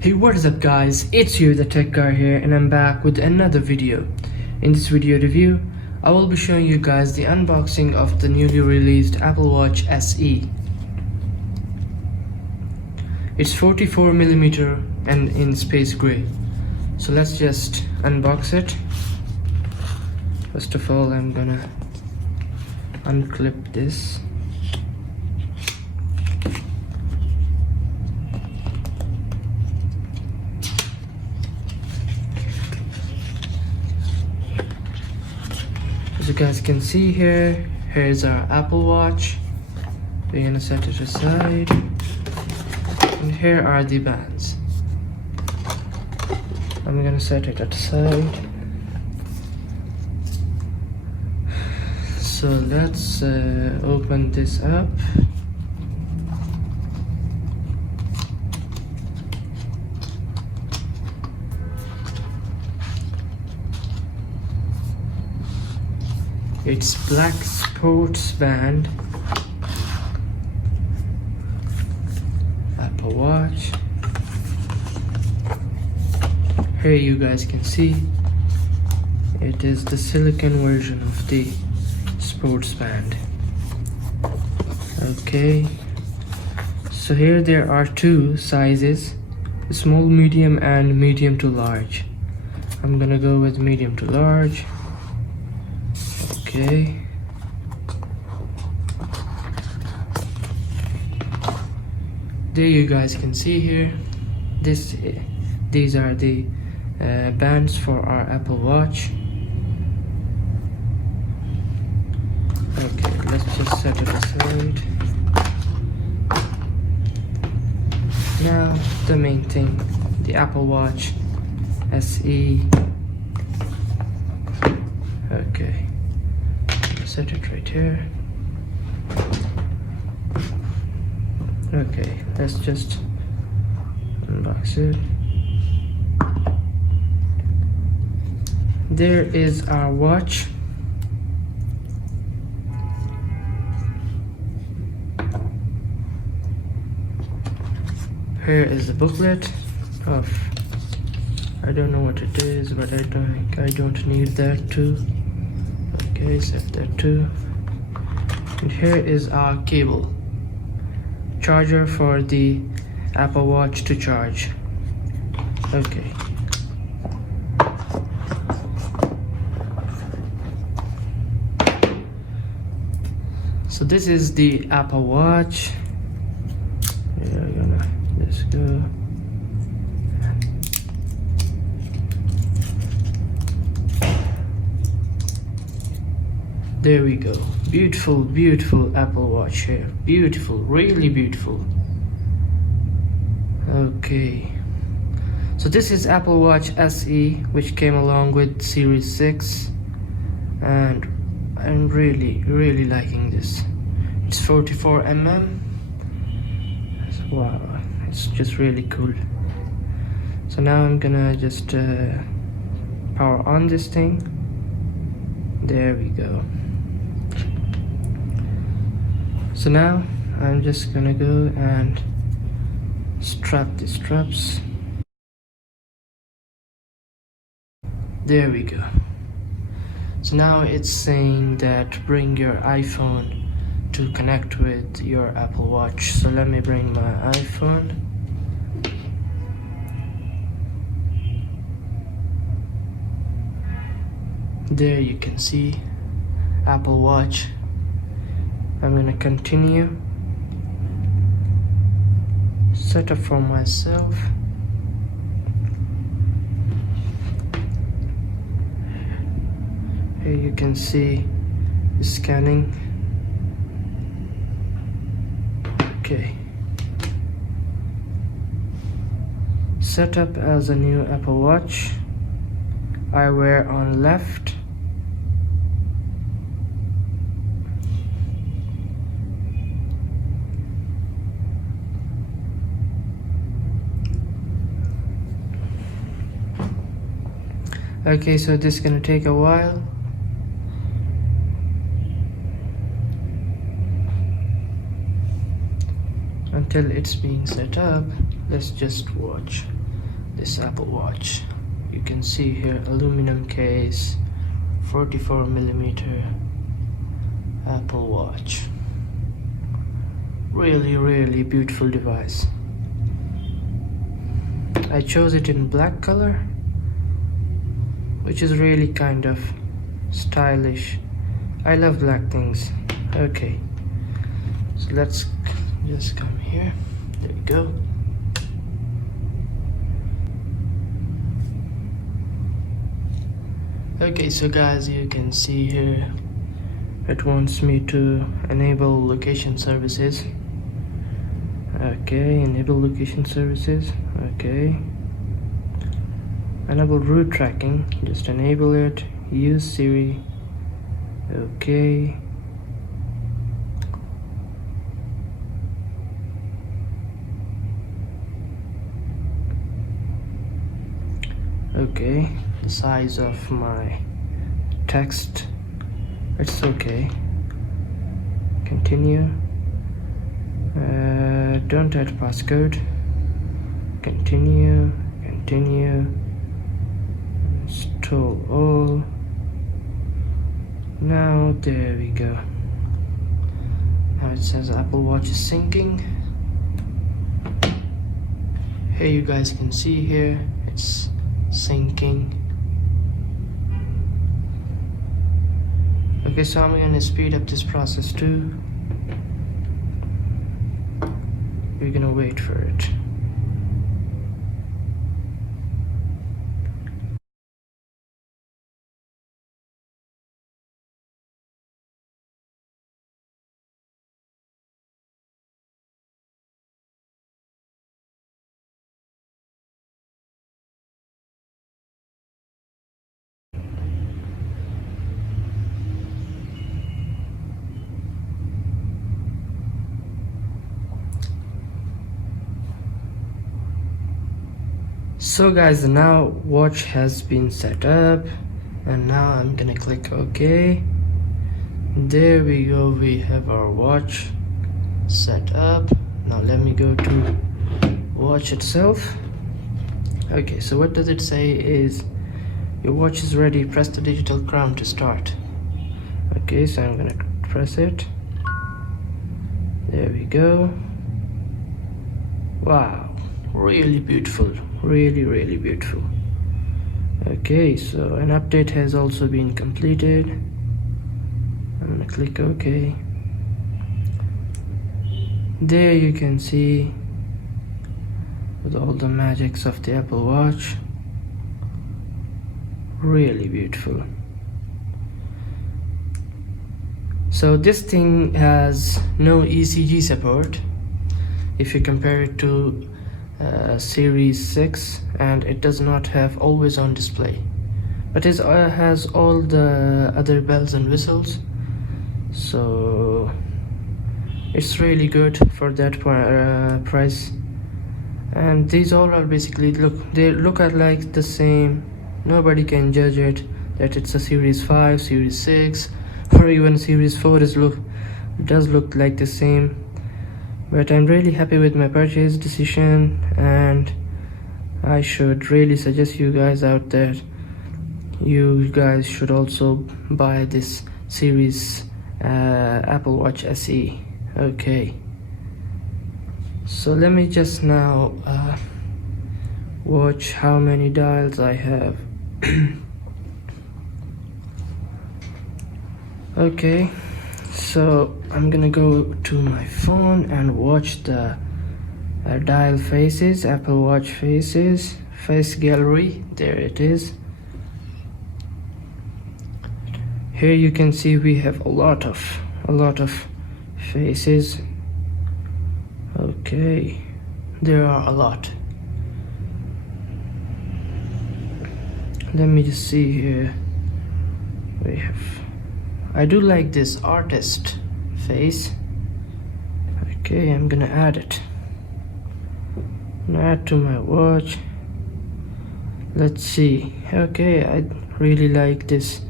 Hey, what is up guys, it's you the tech guy here, and I'm back with another video. In this video review, I will be showing you guys the unboxing of the newly released Apple Watch SE. It's 44mm and in space gray. So let's just unbox it. First of all, I'm gonna unclip this. As you guys can see here's our Apple Watch. We're gonna set it aside, and here are the bands. I'm gonna set it aside. So let's open this up. It's black sports band Apple Watch. Here you guys can see it is the silicone version of the sports band. Okay, so here there are two sizes, small, medium, and medium to large. I'm gonna go with medium to large. Okay, there you guys can see here, these are the bands for our Apple Watch. Okay, let's just set it aside. Now the main thing, the Apple Watch SE. Okay, set it right here. Okay, let's just unbox it. There is our watch. Here is the booklet of, I don't know what it is, but I don't need that too. Okay, set that too. And here is our cable, charger for the Apple Watch to charge. Okay. So this is the Apple Watch. We're gonna just go. There we go. Beautiful, beautiful Apple Watch here. Beautiful, really beautiful. Okay. So this is Apple Watch SE, which came along with Series 6. And I'm really liking this. It's 44mm. Wow, it's just really cool. So now I'm gonna just power on this thing. There we go. So now I'm just gonna go and strap the straps. There we go. So now it's saying that bring your iPhone to connect with your Apple Watch. So let me bring my iPhone. There you can see Apple Watch. I'm gonna continue. Set up for myself. Here you can see the scanning. Okay. Set up as a new Apple Watch. Eyewear on left. Okay, so this is gonna take a while. Until it's being set up, let's just watch. this Apple Watch. You can see here aluminum case, 44mm Apple Watch. Really beautiful device. I chose it in black color, which is really kind of stylish. I love black things. Okay, so let's just come here. There we go. Okay, so guys, you can see here it wants me to enable location services. Okay, enable location services. Okay, enable route tracking, just enable it. Use Siri. Okay, okay, the size of my text, it's okay. Continue. Don't add passcode. Continue. Install all. Now there we go. Now it says Apple Watch is syncing. Here you guys can see here it's syncing. Okay, so I'm gonna speed up this process too. We're gonna wait for it. So guys, now watch has been set up, and now I'm gonna click OK. There we go, we have our watch set up. Now let me go to watch itself. Okay, so what does it say is your watch is ready, press the digital crown to start. Okay, so I'm gonna press it. There we go. Wow, really beautiful, really beautiful. Okay, so an update has also been completed. I'm gonna click OK. There you can see with all the magics of the Apple Watch. Really beautiful. So this thing has no ECG support if you compare it to Series 6, and it does not have always on display, but it has all the other bells and whistles, so it's really good for that price. And these all are basically they look at like the same. Nobody can judge it that it's a Series 5, Series 6, or even Series 4 does look like the same. But I'm really happy with my purchase decision, and I should really suggest you guys out there, you guys should also buy this Series Apple Watch SE. Okay, so let me just now watch how many dials I have. Okay, so I'm gonna go to my phone and watch the dial faces, Apple Watch faces, face gallery. There it is. Here you can see we have a lot of faces. Okay, there are a lot. Let me just see here. We have, I do like this artist face. Okay, I'm gonna add it. Add to my watch. Let's see. Okay, I really like this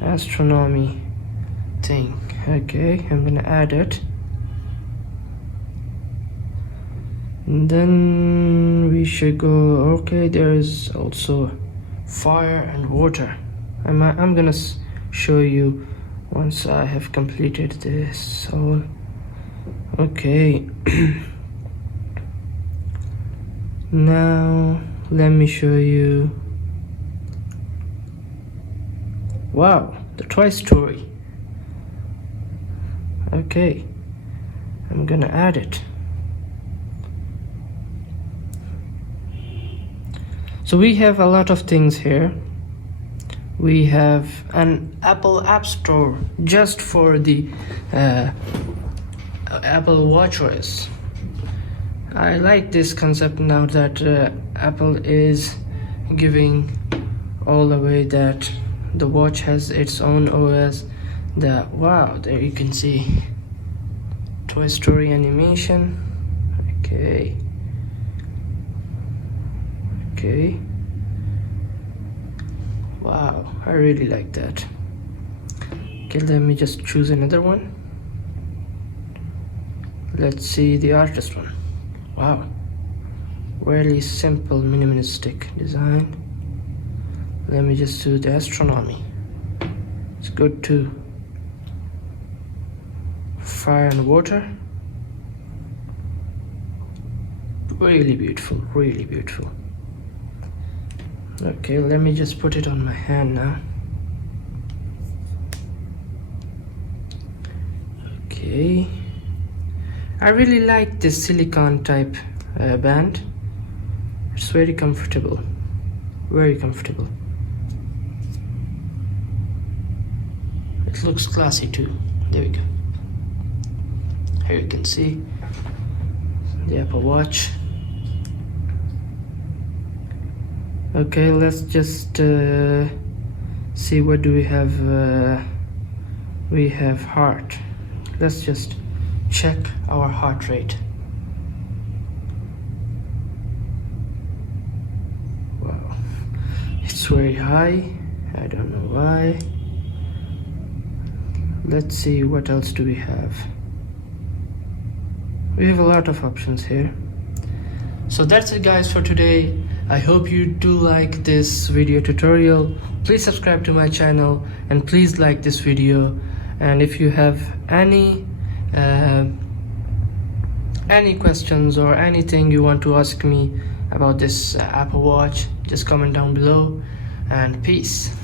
astronomy thing. Okay, I'm gonna add it. And then we should go. Okay, there is also fire and water. I'm gonna show you once I have completed this all. Okay. Now let me show you. Wow, the Toy Story. Okay, I'm gonna add it. So we have a lot of things here. We have an Apple App Store just for the Apple WatchOS. I like this concept now that Apple is giving all the way that the watch has its own OS. Wow, there you can see Toy Story animation. Okay. Wow, I really like that. Okay, let me just choose another one. Let's see the artist one. Wow, really simple minimalistic design. Let me just do the astronomy. It's good too. Fire and water. Really beautiful, really beautiful. Okay, let me just put it on my hand now. Okay, I really like this silicone type band. It's very comfortable, very comfortable. It looks classy too. There we go. Here you can see the Apple Watch. Okay, let's just see what do we have. We have heart. Let's just check our heart rate. Wow, it's very high. I don't know why. Let's see what else do we have. We have a lot of options here. So that's it guys for today. I hope you do like this video tutorial. Please subscribe to my channel and please like this video. And if you have any questions or anything you want to ask me about this Apple Watch, just comment down below. And peace.